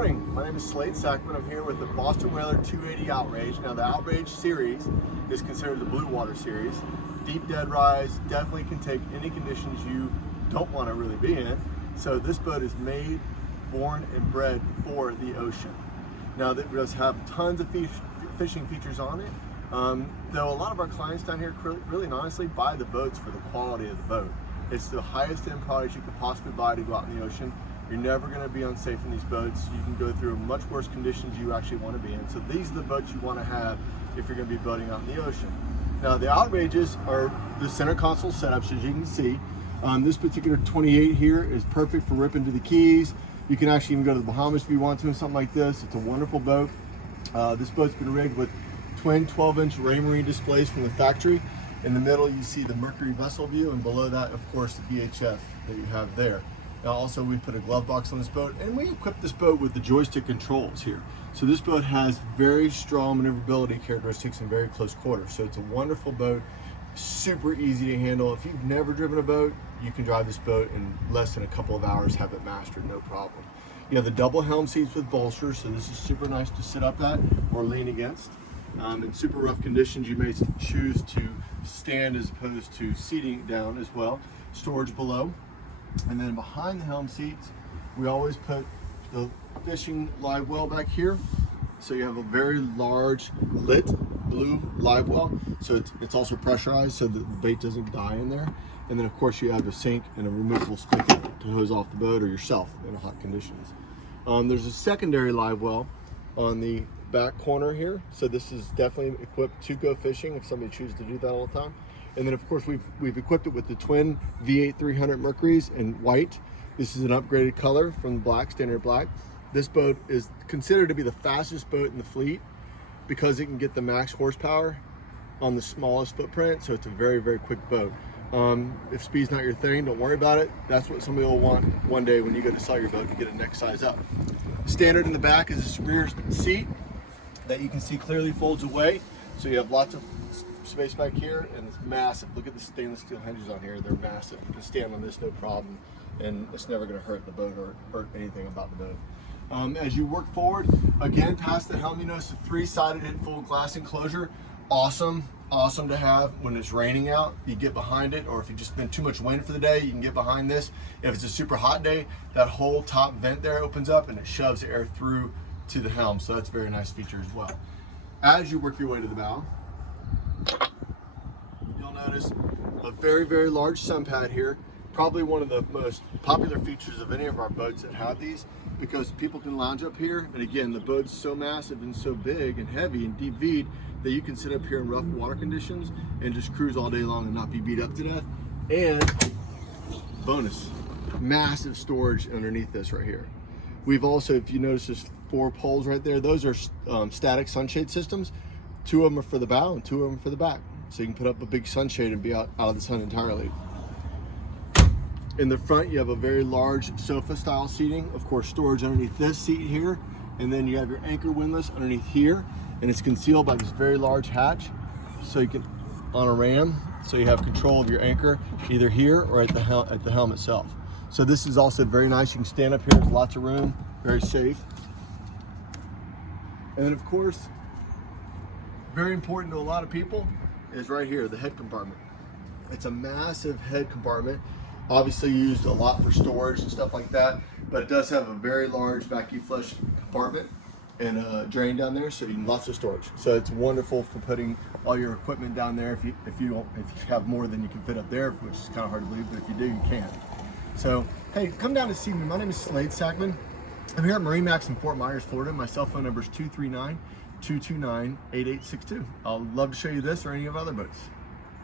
morning, my name is Slade Sackman. I'm here with the Boston Whaler 280 Outrage. Now the Outrage series is considered the blue water series. Deep dead rise, definitely can take any conditions you don't want to really be in. So this boat is made, born, and bred for the ocean. Now it does have tons of fishing features on it. Though a lot of our clients down here really and honestly buy the boats for the quality of the boat. It's the highest end product you could possibly buy to go out in the ocean. You're never going to be unsafe in these boats. You can go through much worse conditions you actually want to be in. So these are the boats you want to have if you're going to be boating out in the ocean. Now the Outrages are the center console setups, as you can see. This particular 28 here is perfect for ripping to the Keys. You can actually even go to the Bahamas if you want to and something like this. It's a wonderful boat. This boat's been rigged with twin 12-inch Marine displays from the factory. In the middle you see the Mercury vessel view, and below that of course the VHF that you have there. Now also we put a glove box on this boat, and we equipped this boat with the Joystick Controls here. So this boat has very strong maneuverability characteristics in very close quarters. So it's a wonderful boat, super easy to handle. If you've never driven a boat, you can drive this boat in less than a couple of hours, have it mastered, no problem. You have the double helm seats with bolsters, so this is super nice to sit up at or lean against. In super rough conditions, you may choose to stand as opposed to seating down as well. Storage below. And then behind the helm seats, we always put the fishing live well back here. So you have a very large lit blue live well. So it's also pressurized so that the bait doesn't die in there. And then of course you have a sink and a removable spigot to hose off the boat or yourself in hot conditions. There's a secondary live well on the back corner here. So this is definitely equipped to go fishing if somebody chooses to do that all the time. And then of course we've equipped it with the twin V8 300 Mercuries in white. This is an upgraded color from the black, standard black. This boat is considered to be the fastest boat in the fleet because it can get the max horsepower on the smallest footprint. So it's a very, very quick boat. If speed's not your thing, don't worry about it. That's what somebody will want one day when you go to sell your boat to get a next size up. Standard in the back is this rear seat that you can see clearly folds away. So you have lots of space back here, and it's massive. Look at the stainless steel hinges on here. They're massive. You can stand on this no problem, and it's never going to hurt the boat or hurt anything about the boat. As you work forward, again, past the helm, you notice a three-sided full glass enclosure. Awesome to have when it's raining out. You get behind it, or if you just been too much wind for the day, you can get behind this. If it's a super hot day, that whole top vent there opens up and it shoves air through to the helm. So that's a very nice feature as well. As you work your way to the bow, you'll notice a very, very large sun pad here. Probably one of the most popular features of any of our boats that have these, because people can lounge up here. And again, the boat's so massive and so big and heavy and deep V'd that you can sit up here in rough water conditions and just cruise all day long and not be beat up to death. And bonus, massive storage underneath this right here. We've also, if you notice, there's 4 poles right there. Those are static sunshade systems. 2 of them are for the bow and 2 of them for the back. So you can put up a big sunshade and be out of the sun entirely. In the front, you have a very large sofa style seating. Of course, storage underneath this seat here. And then you have your anchor windlass underneath here. And it's concealed by this very large hatch. So you can, on a ram, so you have control of your anchor either here or at the helm itself. So this is also very nice. You can stand up here, there's lots of room, very safe. And then of course, very important to a lot of people is right here, the head compartment. It's a massive head compartment, obviously used a lot for storage and stuff like that, but it does have a very large vacuum flush compartment and a drain down there, so you can lots of storage. So it's wonderful for putting all your equipment down there if you have more than you can fit up there, which is kind of hard to believe, but if you do, you can. So hey, come down to see me. My name is Slade Sackman. I'm here at MarineMax in Fort Myers, Florida. My cell phone number is 239-229-8862. I'll love to show you this or any of our other boats.